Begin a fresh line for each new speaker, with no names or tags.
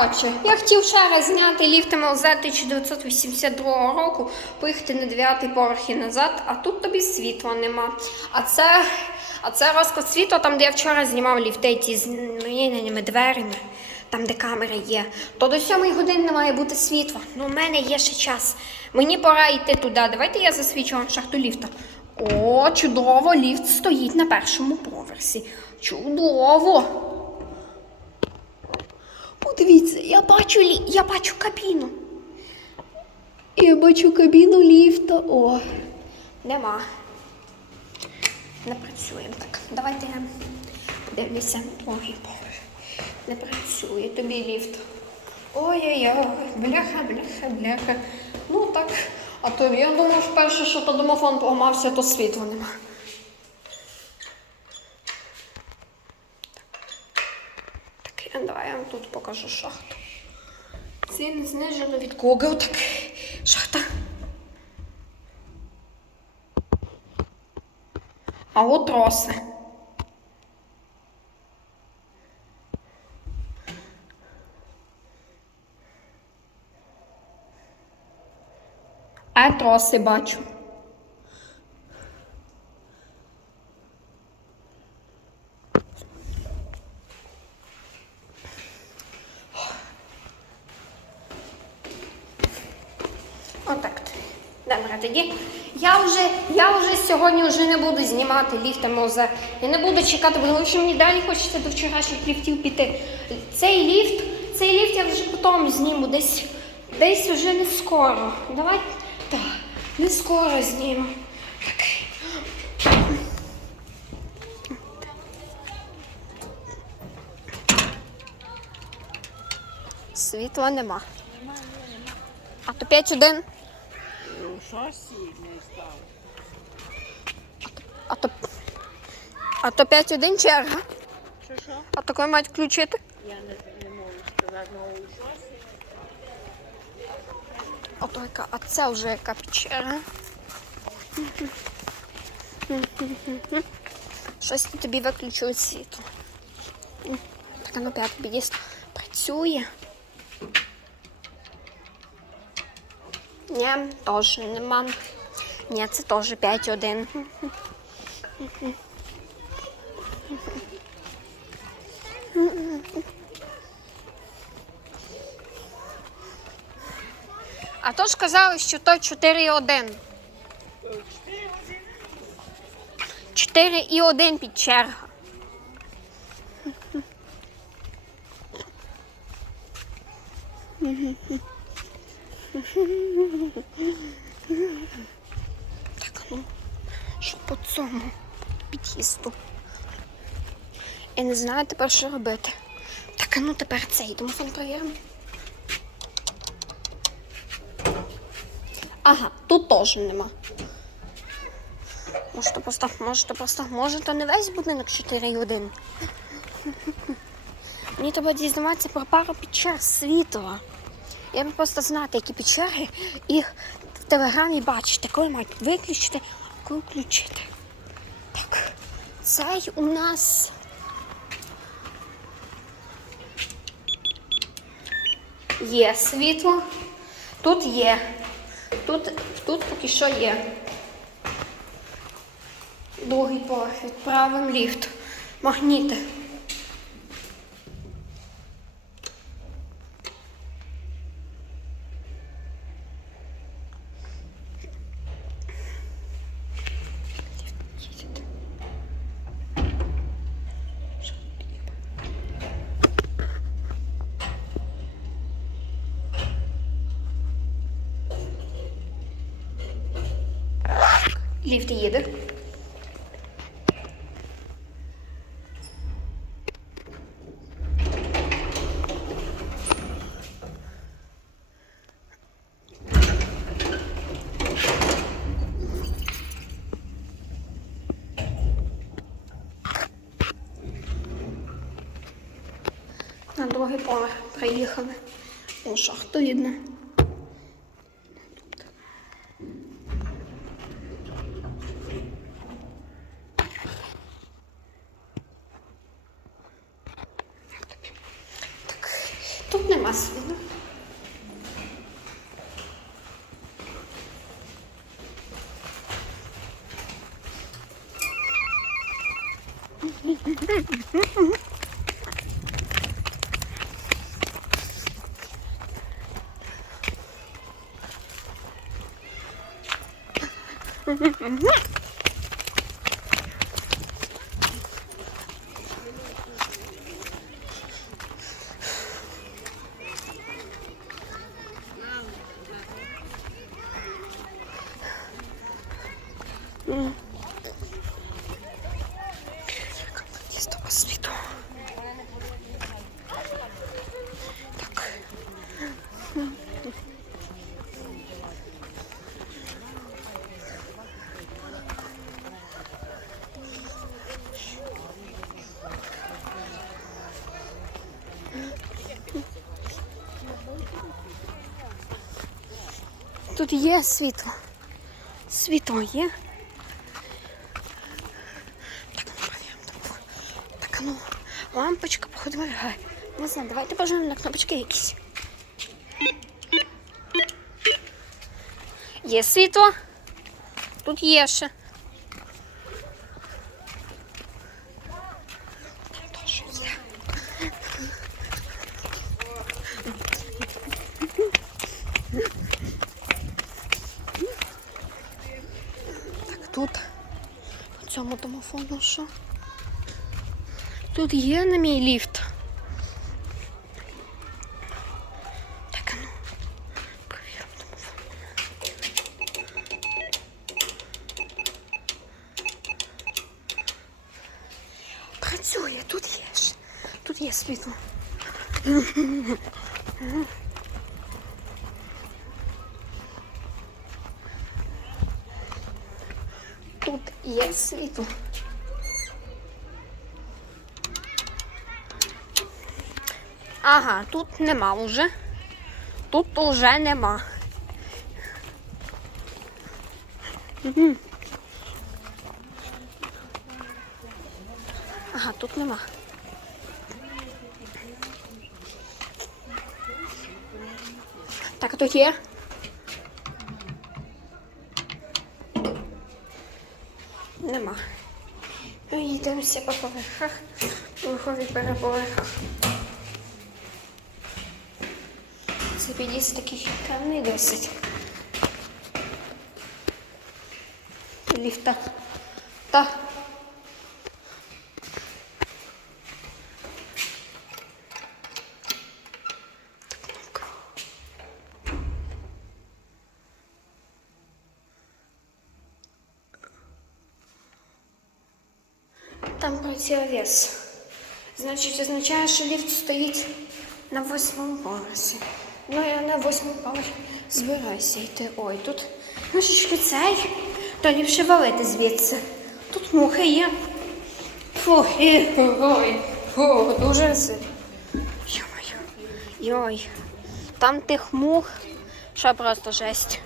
Коротше, я хотів ще раз зняти ліфт МЛЗ 1982 року, поїхати на 9 поверх і назад, а тут тобі світла нема. А це, а це розклад світла, там, де я вчора знімав ліфти ті з наїненими дверями, там, де камери є. То до 7 години не має бути світла. Ну, у мене є ще час. Мені пора йти туди. Давайте я засвічу вам шахту ліфта. О, чудово, ліфт стоїть на першому поверсі. Чудово! Подивіться, я бачу лі... я бачу кабіну. Я бачу кабіну ліфта. О. Нема. Не працює. Так, давайте я подивлюся другий поверх. Не працює тобі ліфт. Ой-ой-ой, бляха, бляха, бляха. Ну так. А то я думав вперше, що то домофон поламався, то світла нема. Так, я, вам тут покажу шахту. Ціни знижено від Google, так шахта. А от троси. А троси бачу. Вже, я вже сьогодні вже не буду знімати ліфт МОЗ. Я не буду чекати, бо що мені далі хочеться до вчорашніх ліфтів піти. Цей ліфт, цей ліфт я вже потім зніму, десь, десь вже не скоро. Давай, так, не скоро зніму. Так. Світла нема. А то 5-1. А то, а то 5-1 черга.
Що що?
А то коли мають включити?
Я не, не можу сказати нову щось.
Ото яка, а це вже яка черга. Щось тобі виключують світло. Так, а ну п'ятий під'їзд працює. Ні, теж нема. Ні, це теж 5-1. А то ж казали, що то 4,1. 4,1 під черга. Так, ну, що по цьому під'їзду? Я не знаю тепер, що робити. Так, а ну тепер цей домофон перевіримо. Ага, тут теж нема. Може, то просто, може, то просто, може, то не весь будинок 4,1. Мені треба дізнаватися про пару печер світла. Я б просто знати, які печери, і в телеграмі бачити, коли мають виключити, а коли включити. Так, цей у нас. Є світло. Тут є. Тут, тут поки що є. Другий поверх. Відправимо ліфт. Магніти. Ліфт їде. На другий поверх приїхали. Шахту видно. Тут не нема Тут є світло. Світло є. Так, ну проверим там. Так, а ну, лампочка, походу, моргає. Не знаю, давайте пожмемо на кнопочки якісь. Є світло. Тут є ще. по цьому домофону що? Тут є на мій ліфт. Так, а ну, перевіримо домофон. Працює, тут є ж. Тут є світло. Є світло. Ага, тут нема уже. Тут уже нема. Ага, тут нема. Так, а тут є. Нема. Йдемося по поверхах. Поверхові переповерхах. Це підіс таких камний досить. Ліфта. Та. Так, Там противовес. Значить, означає, що ліфт стоїть на восьмому поверсі. Ну, я на восьмому поверсі збираюся йти. Ой, тут ножички цей, то ліпше валити звідси. Тут мухи є. Фу, і, ой, фу, дуже. Йо-моє. Йой. Там тих мух, що просто жесть.